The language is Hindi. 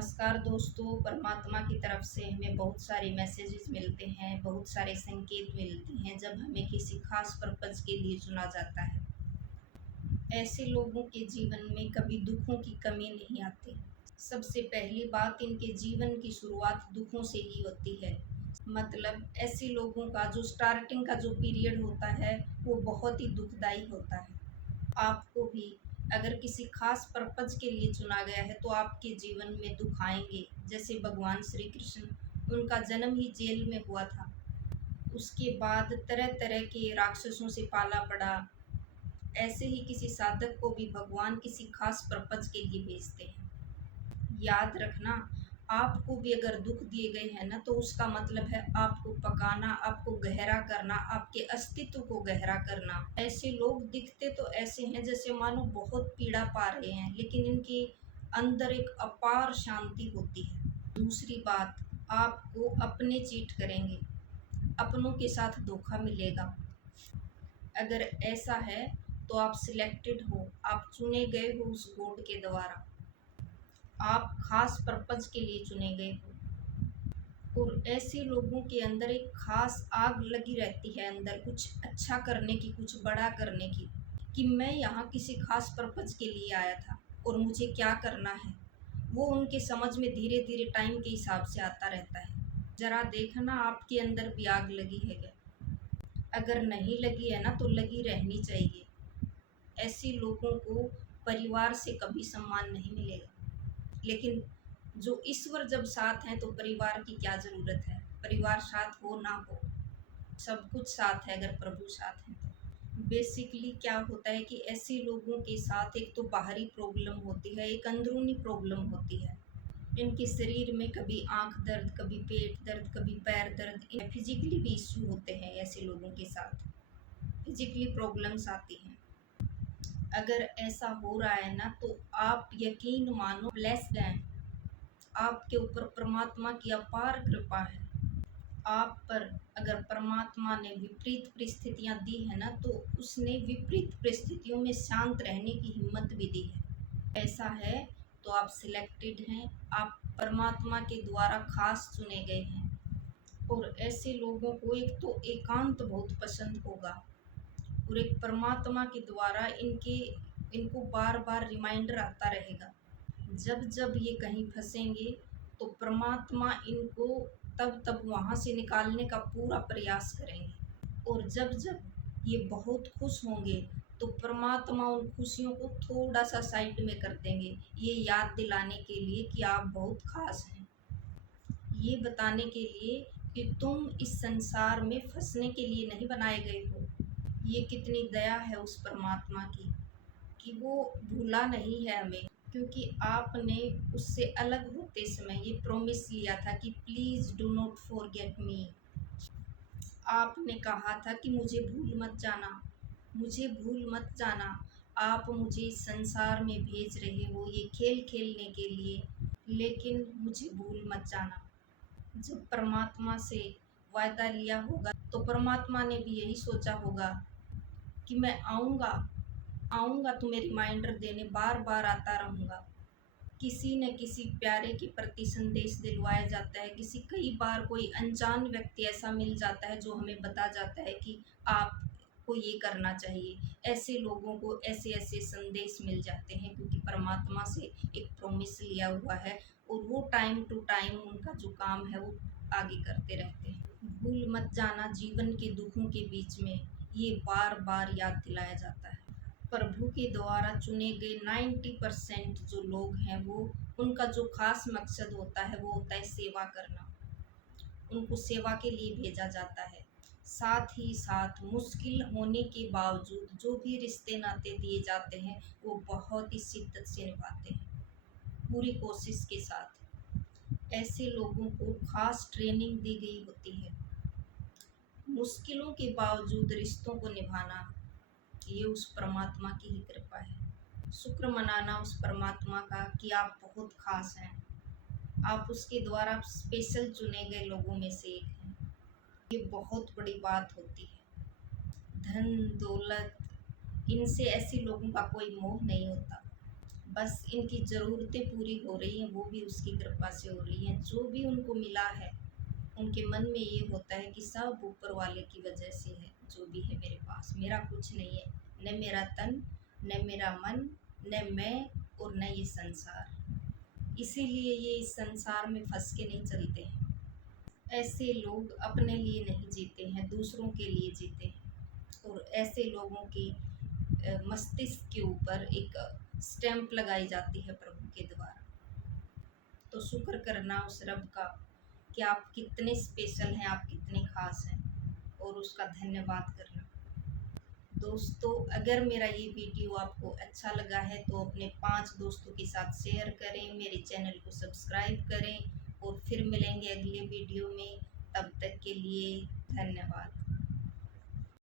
नमस्कार दोस्तों, परमात्मा की तरफ से हमें बहुत सारे मैसेजेस मिलते हैं, बहुत सारे संकेत मिलते हैं जब हमें किसी खास पर्पज़ के लिए चुना जाता है। ऐसे लोगों के जीवन में कभी दुखों की कमी नहीं आती। सबसे पहली बात, इनके जीवन की शुरुआत दुखों से ही होती है। मतलब ऐसे लोगों का जो स्टार्टिंग का जो पीरियड होता है वो बहुत ही दुखदाई होता है। आपको भी अगर किसी खास पर्पज़ के लिए चुना गया है तो आपके जीवन में दुख आएँगे। जैसे भगवान श्री कृष्ण, उनका जन्म ही जेल में हुआ था। उसके बाद तरह-तरह के राक्षसों से पाला पड़ा। ऐसे ही किसी साधक को भी भगवान किसी खास पर्पज़ के लिए भेजते हैं। याद रखना, आपको भी अगर दुख दिए गए हैं ना तो उसका मतलब है आपको पकाना, आपको गहरा करना, आपके अस्तित्व को गहरा करना। ऐसे लोग दिखते तो ऐसे हैं जैसे मानो बहुत पीड़ा पा रहे हैं, लेकिन इनके अंदर एक अपार शांति होती है। दूसरी बात, आपको अपने चीट करेंगे, अपनों के साथ धोखा मिलेगा। अगर ऐसा है तो आप सिलेक्टेड हो, आप चुने गए हो उस गॉड के द्वारा। आप खास पर्पज़ के लिए चुने गए हो। और ऐसे लोगों के अंदर एक खास आग लगी रहती है, अंदर कुछ अच्छा करने की, कुछ बड़ा करने की, कि मैं यहाँ किसी खास पर्पज़ के लिए आया था और मुझे क्या करना है। वो उनके समझ में धीरे धीरे टाइम के हिसाब से आता रहता है। ज़रा देखना आपके अंदर भी आग लगी है क्या? अगर नहीं लगी है ना तो लगी रहनी चाहिए। ऐसे लोगों को परिवार से कभी सम्मान नहीं मिलेगा। लेकिन जो ईश्वर जब साथ हैं तो परिवार की क्या ज़रूरत है। परिवार साथ हो ना हो, सब कुछ साथ है अगर प्रभु साथ हैं तो। बेसिकली क्या होता है कि ऐसे लोगों के साथ एक तो बाहरी प्रॉब्लम होती है, एक अंदरूनी प्रॉब्लम होती है। इनके शरीर में कभी आँख दर्द, कभी पेट दर्द, कभी पैर दर्द, फिजिकली भी इश्यू होते हैं। ऐसे लोगों के साथ फिजिकली प्रॉब्लम्स आती हैं। अगर ऐसा हो रहा है ना तो आप यकीन मानो ब्लेस्ड हैं। आपके ऊपर परमात्मा की अपार कृपा है। आप पर अगर परमात्मा ने विपरीत परिस्थितियां दी है ना तो उसने विपरीत परिस्थितियों में शांत रहने की हिम्मत भी दी है। ऐसा है तो आप सिलेक्टेड हैं, आप परमात्मा के द्वारा खास चुने गए हैं। और ऐसे लोगों को एक तो एकांत बहुत पसंद होगा और एक परमात्मा के द्वारा इनको बार बार रिमाइंडर आता रहेगा। जब जब ये कहीं फंसेंगे तो परमात्मा इनको तब तब वहाँ से निकालने का पूरा प्रयास करेंगे। और जब जब ये बहुत खुश होंगे तो परमात्मा उन खुशियों को थोड़ा सा साइड में कर देंगे, ये याद दिलाने के लिए कि आप बहुत खास हैं। ये बताने के लिए कि तुम इस संसार में फंसने के लिए नहीं बनाए गए हो। ये कितनी दया है उस परमात्मा की कि वो भूला नहीं है हमें, क्योंकि आपने उससे अलग होते समय ये प्रॉमिस लिया था कि please do not forget me. आपने कहा था कि मुझे भूल मत जाना, मुझे भूल मत जाना। आप मुझे इस संसार में भेज रहे हो ये खेल खेलने के लिए, लेकिन मुझे भूल मत जाना। जब परमात्मा से वायदा लिया होगा तो परमात्मा ने भी यही सोचा होगा कि मैं आऊँगा, आऊँगा तुम्हें रिमाइंडर देने, बार बार आता रहूँगा। किसी न किसी प्यारे के प्रति संदेश दिलवाया जाता है, कई बार कोई अनजान व्यक्ति ऐसा मिल जाता है जो हमें बता जाता है कि आपको ये करना चाहिए। ऐसे लोगों को ऐसे ऐसे संदेश मिल जाते हैं क्योंकि परमात्मा से एक प्रॉमिस लिया हुआ है और वो टाइम टू टाइम उनका जो काम है वो आगे करते रहते हैं। भूल मत जाना, जीवन के दुखों के बीच में ये बार बार याद दिलाया जाता है। प्रभु के द्वारा चुने गए 90% जो लोग हैं वो, उनका जो खास मकसद होता है वो होता है सेवा करना। उनको सेवा के लिए भेजा जाता है। साथ ही साथ मुश्किल होने के बावजूद जो भी रिश्ते नाते दिए जाते हैं वो बहुत ही शिद्दत से निभाते हैं, पूरी कोशिश के साथ। ऐसे लोगों को खास ट्रेनिंग दी गई होती है। मुश्किलों के बावजूद रिश्तों को निभाना, ये उस परमात्मा की ही कृपा है। शुक्र मनाना उस परमात्मा का कि आप बहुत खास हैं, आप उसके द्वारा स्पेशल चुने गए लोगों में से एक हैं। ये बहुत बड़ी बात होती है। धन दौलत, इनसे ऐसे लोगों का कोई मोह नहीं होता। बस इनकी ज़रूरतें पूरी हो रही हैं, वो भी उसकी कृपा से हो रही हैं। जो भी उनको मिला है, उनके मन में ये होता है कि सब ऊपर वाले की वजह से है, जो भी है मेरे पास, मेरा कुछ नहीं है, न मेरा तन, न मेरा मन, न मैं और न ये संसार। इसीलिए ये इस संसार में फंस के नहीं चलते हैं। ऐसे लोग अपने लिए नहीं जीते हैं, दूसरों के लिए जीते हैं। और ऐसे लोगों की मस्तिष्क के ऊपर एक स्टैंप लगाई जाती है प्रभु के द्वारा। तो शुक्र करना उस रब का कि आप कितने स्पेशल हैं, आप कितने खास हैं, और उसका धन्यवाद करना। दोस्तों, अगर मेरा ये वीडियो आपको अच्छा लगा है तो अपने 5 दोस्तों के साथ शेयर करें, मेरे चैनल को सब्सक्राइब करें, और फिर मिलेंगे अगले वीडियो में। तब तक के लिए धन्यवाद।